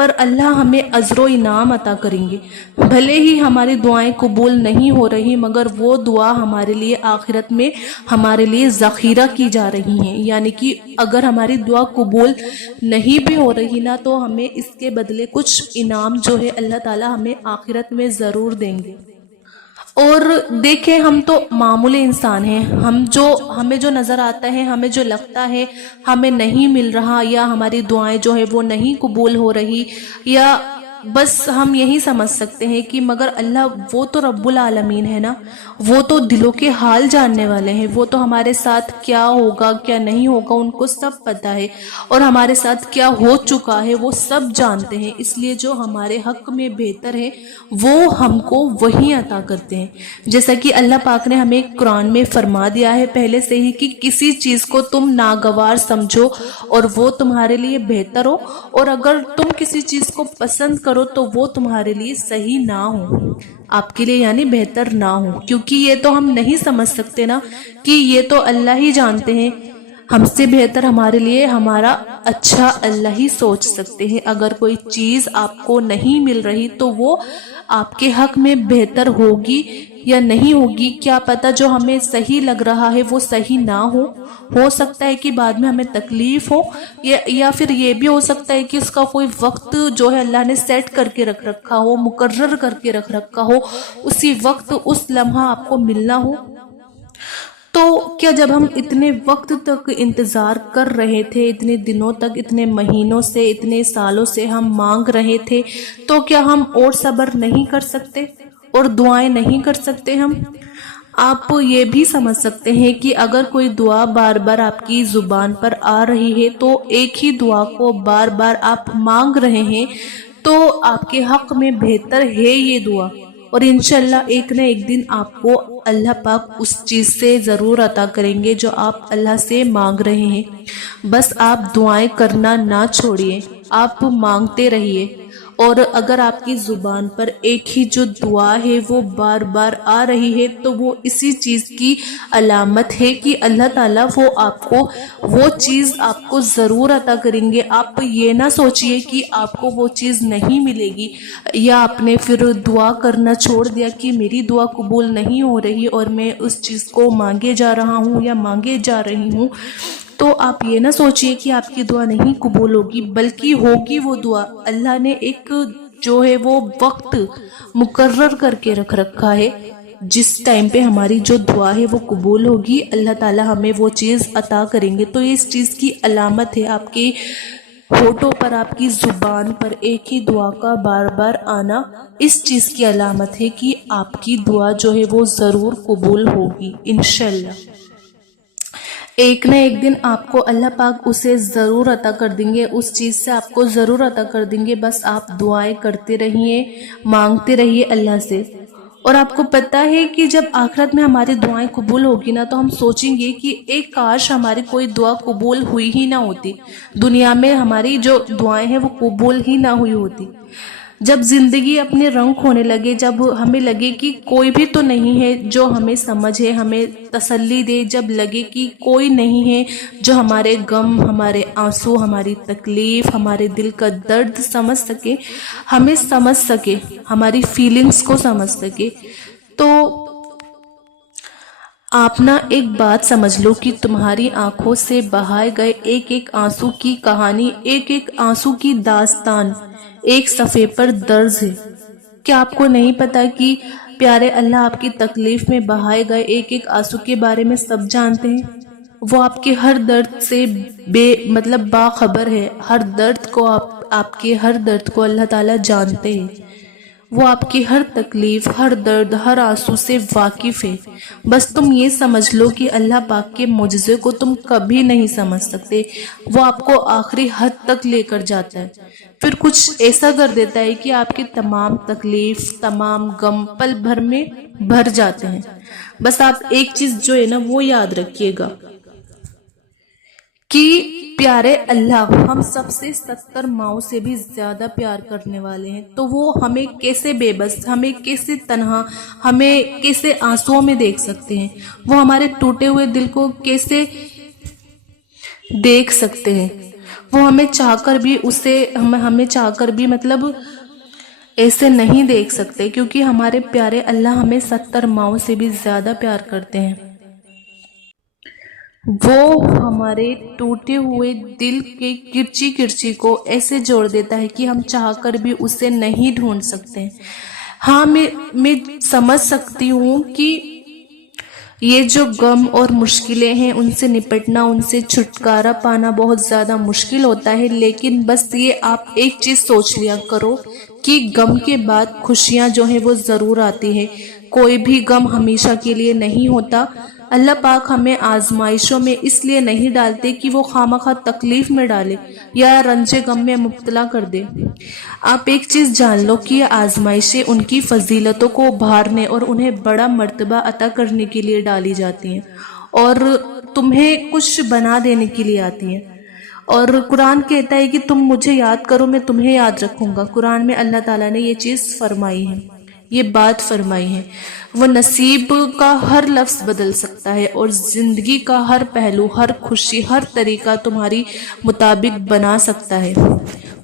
پر اللہ ہمیں اجر و انعام عطا کریں گے۔ بھلے ہی ہماری دعائیں قبول نہیں ہو رہی، مگر وہ دعا ہمارے لیے آخرت میں ہمارے لیے ذخیرہ کی جا رہی ہیں، یعنی کہ اگر ہماری دعا قبول نہیں بھی ہو رہی نا تو ہمیں اس کے بدلے کچھ انعام جو ہے اللہ تعالیٰ ہمیں آخرت میں ضرور دیں گے۔ اور دیکھیں ہم تو معمولی انسان ہیں، ہمیں جو نظر آتا ہے، ہمیں جو لگتا ہے ہمیں نہیں مل رہا، یا ہماری دعائیں جو ہے وہ نہیں قبول ہو رہی، یا بس ہم یہی سمجھ سکتے ہیں کہ مگر اللہ وہ تو رب العالمین ہے نا، وہ تو دلوں کے حال جاننے والے ہیں، وہ تو ہمارے ساتھ کیا ہوگا کیا نہیں ہوگا ان کو سب پتہ ہے، اور ہمارے ساتھ کیا ہو چکا ہے وہ سب جانتے ہیں، اس لیے جو ہمارے حق میں بہتر ہے وہ ہم کو وہی عطا کرتے ہیں۔ جیسا کہ اللہ پاک نے ہمیں قرآن میں فرما دیا ہے پہلے سے ہی کہ کسی چیز کو تم ناگوار سمجھو اور وہ تمہارے لیے بہتر ہو، اور اگر تم کسی چیز کو پسند کرو تو وہ تمہارے لیے صحیح نہ ہو، آپ کے لیے یعنی بہتر نہ ہو، کیونکہ یہ تو ہم نہیں سمجھ سکتے نا، کہ یہ تو اللہ ہی جانتے ہیں، ہم سے بہتر ہمارے لیے ہمارا اچھا اللہ ہی سوچ سکتے ہیں۔ اگر کوئی چیز آپ کو نہیں مل رہی تو وہ آپ کے حق میں بہتر ہوگی یا نہیں ہوگی، کیا پتہ جو ہمیں صحیح لگ رہا ہے وہ صحیح نہ ہو سکتا ہے کہ بعد میں ہمیں تکلیف ہو، یا پھر یہ بھی ہو سکتا ہے کہ اس کا کوئی وقت جو ہے اللہ نے سیٹ کر کے رکھ رکھا ہو، مقرر کر کے رکھ رکھا ہو، اسی وقت اس لمحہ آپ کو ملنا ہو۔ تو کیا جب ہم اتنے وقت تک انتظار کر رہے تھے، اتنے دنوں تک، اتنے مہینوں سے، اتنے سالوں سے ہم مانگ رہے تھے، تو کیا ہم اور صبر نہیں کر سکتے اور دعائیں نہیں کر سکتے؟ آپ یہ بھی سمجھ سکتے ہیں کہ اگر کوئی دعا بار بار آپ کی زبان پر آ رہی ہے تو ایک ہی دعا کو بار بار آپ مانگ رہے ہیں تو آپ کے حق میں بہتر ہے یہ دعا، اور انشاءاللہ ایک نہ ایک دن آپ کو اللہ پاک اس چیز سے ضرور عطا کریں گے جو آپ اللہ سے مانگ رہے ہیں۔ بس آپ دعائیں کرنا نہ چھوڑیے، آپ مانگتے رہیے، اور اگر آپ کی زبان پر ایک ہی جو دعا ہے وہ بار بار آ رہی ہے تو وہ اسی چیز کی علامت ہے کہ اللہ تعالیٰ وہ چیز آپ کو ضرور عطا کریں گے۔ آپ یہ نہ سوچئے کہ آپ کو وہ چیز نہیں ملے گی، یا آپ نے پھر دعا کرنا چھوڑ دیا کہ میری دعا قبول نہیں ہو رہی اور میں اس چیز کو مانگے جا رہا ہوں یا مانگے جا رہی ہوں، تو آپ یہ نہ سوچئے کہ آپ کی دعا نہیں قبول ہوگی، بلکہ ہوگی وہ دعا۔ اللہ نے ایک جو ہے وہ وقت مقرر کر کے رکھ رکھا ہے، جس ٹائم پہ ہماری جو دعا ہے وہ قبول ہوگی، اللہ تعالیٰ ہمیں وہ چیز عطا کریں گے۔ تو اس چیز کی علامت ہے آپ کے ہونٹوں پر، آپ کی زبان پر ایک ہی دعا کا بار بار آنا، اس چیز کی علامت ہے کہ آپ کی دعا جو ہے وہ ضرور قبول ہوگی انشاءاللہ۔ ایک نہ ایک دن آپ کو اللہ پاک اسے ضرور عطا کر دیں گے، اس چیز سے آپ کو ضرور عطا کر دیں گے۔ بس آپ دعائیں کرتے رہیے، مانگتے رہیے اللہ سے۔ اور آپ کو پتہ ہے کہ جب آخرت میں ہماری دعائیں قبول ہوگی نا تو ہم سوچیں گے کہ ایک کاش ہماری کوئی دعا قبول ہوئی ہی نہ ہوتی، دنیا میں ہماری جو دعائیں ہیں وہ قبول ہی نہ ہوئی ہوتی۔ جب زندگی اپنے رنگ کھونے لگے، جب ہمیں لگے کہ کوئی بھی تو نہیں ہے جو ہمیں سمجھے، ہمیں تسلی دے، جب لگے کہ کوئی نہیں ہے جو ہمارے غم، ہمارے آنسو، ہماری تکلیف، ہمارے دل کا درد سمجھ سکے، ہمیں سمجھ سکے، ہماری فیلنگز کو سمجھ سکے، تو آپ نہ ایک بات سمجھ لو کہ تمہاری آنکھوں سے بہائے گئے ایک ایک آنسو کی کہانی، ایک ایک آنسو کی داستان ایک صفحے پر درج ہے۔ کیا آپ کو نہیں پتا کہ پیارے اللہ آپ کی تکلیف میں بہائے گئے ایک ایک آنسو کے بارے میں سب جانتے ہیں؟ وہ آپ کے ہر درد سے باخبر ہے، ہر درد کو آپ کے ہر درد کو اللہ تعالیٰ جانتے ہیں، وہ آپ کی ہر تکلیف، ہر درد، ہر آنسو سے واقف ہے۔ بس تم یہ سمجھ لو کہ اللہ پاک کے معجزے کو تم کبھی نہیں سمجھ سکتے، وہ آپ کو آخری حد تک لے کر جاتا ہے، پھر کچھ ایسا کر دیتا ہے کہ آپ کی تمام تکلیف، تمام غم پل بھر میں بھر جاتے ہیں۔ بس آپ ایک چیز جو ہے نا وہ یاد رکھیے گا کہ پیارے اللہ ہم سب سے 70 ماؤں سے بھی زیادہ پیار کرنے والے ہیں، تو وہ ہمیں کیسے بے بس، ہمیں کیسے تنہا، ہمیں کیسے آنسوؤں میں دیکھ سکتے ہیں، وہ ہمارے ٹوٹے ہوئے دل کو کیسے دیکھ سکتے ہیں۔ وہ ہمیں چاہ کر بھی ہمیں چاہ کر بھی مطلب ایسے نہیں دیکھ سکتے، کیونکہ ہمارے پیارے اللہ ہمیں 70 ماؤں سے بھی زیادہ پیار کرتے ہیں۔ وہ ہمارے ٹوٹے ہوئے دل کے کرچی کرچی کو ایسے جوڑ دیتا ہے کہ ہم چاہ کر بھی اسے نہیں ڈھونڈ سکتے۔ ہاں، میں سمجھ سکتی ہوں کہ یہ جو غم اور مشکلیں ہیں ان سے نپٹنا، ان سے چھٹکارا پانا بہت زیادہ مشکل ہوتا ہے، لیکن بس یہ آپ ایک چیز سوچ لیا کرو کہ غم کے بعد خوشیاں جو ہیں وہ ضرور آتی ہیں۔ کوئی بھی غم ہمیشہ کے لیے نہیں ہوتا۔ اللہ پاک ہمیں آزمائشوں میں اس لیے نہیں ڈالتے کہ وہ خواہ تکلیف میں ڈالے یا رنج غم میں مبتلا کر دے۔ آپ ایک چیز جان لو کہ یہ آزمائشیں ان کی فضیلتوں کو ابھارنے اور انہیں بڑا مرتبہ عطا کرنے کے لیے ڈالی جاتی ہیں، اور تمہیں کچھ بنا دینے کے لیے آتی ہیں۔ اور قرآن کہتا ہے کہ تم مجھے یاد کرو، میں تمہیں یاد رکھوں گا۔ قرآن میں اللہ تعالیٰ نے یہ چیز فرمائی ہے، یہ بات فرمائی ہے۔ وہ نصیب کا ہر لفظ بدل سکتا ہے، اور زندگی کا ہر پہلو، ہر خوشی، ہر طریقہ تمہاری مطابق بنا سکتا ہے۔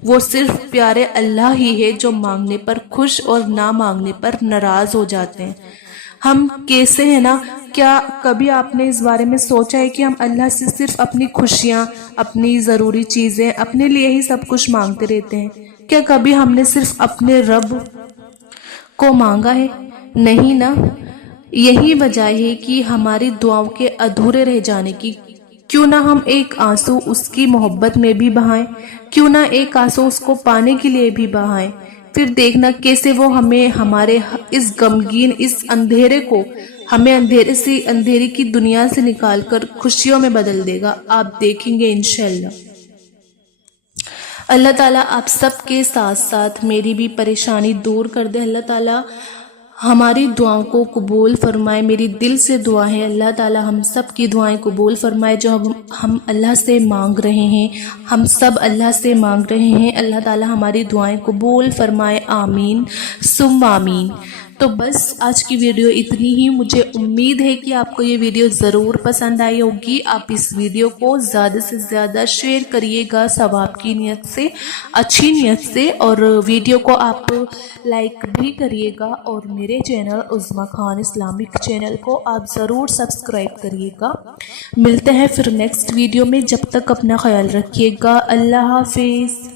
وہ صرف پیارے اللہ ہی ہے جو مانگنے پر خوش اور نہ مانگنے پر ناراض ہو جاتے ہیں۔ ہم کیسے ہیں نا؟ کیا کبھی آپ نے اس بارے میں سوچا ہے کہ ہم اللہ سے صرف اپنی خوشیاں، اپنی ضروری چیزیں، اپنے لیے ہی سب کچھ مانگتے رہتے ہیں؟ کیا کبھی ہم نے صرف اپنے رب کو مانگا ہے؟ نہیں نا۔ یہی وجہ ہے کہ ہماری دعاؤں کے ادھورے رہ جانے کی۔ کیوں نہ ہم ایک آنسو اس کی محبت میں بھی بہائیں، کیوں نہ ایک آنسو اس کو پانے کے لیے بھی بہائیں، پھر دیکھنا کیسے وہ ہمیں ہمارے اس غمگین اس اندھیرے کو، ہمیں اندھیرے کی دنیا سے نکال کر خوشیوں میں بدل دے گا۔ آپ دیکھیں گے انشاءاللہ۔ اللہ تعالیٰ آپ سب کے ساتھ ساتھ میری بھی پریشانی دور کر دے۔ اللہ تعالیٰ ہماری دعاؤں کو قبول فرمائے۔ میری دل سے دعا ہے اللہ تعالیٰ ہم سب کی دعائیں قبول فرمائے، جو ہم اللہ سے مانگ رہے ہیں، ہم سب اللہ سے مانگ رہے ہیں۔ اللہ تعالیٰ ہماری دعائیں قبول فرمائے، آمین ثم آمین۔ تو بس آج کی ویڈیو اتنی ہی۔ مجھے امید ہے کہ آپ کو یہ ویڈیو ضرور پسند آئی ہوگی۔ آپ اس ویڈیو کو زیادہ سے زیادہ شیئر کریے گا ثواب کی نیت سے، اچھی نیت سے، اور ویڈیو کو آپ لائک بھی کریے گا، اور میرے چینل عظمیٰ خان اسلامک چینل کو آپ ضرور سبسکرائب کریے گا۔ ملتے ہیں پھر نیکسٹ ویڈیو میں، جب تک اپنا خیال رکھیے گا۔ اللہ حافظ۔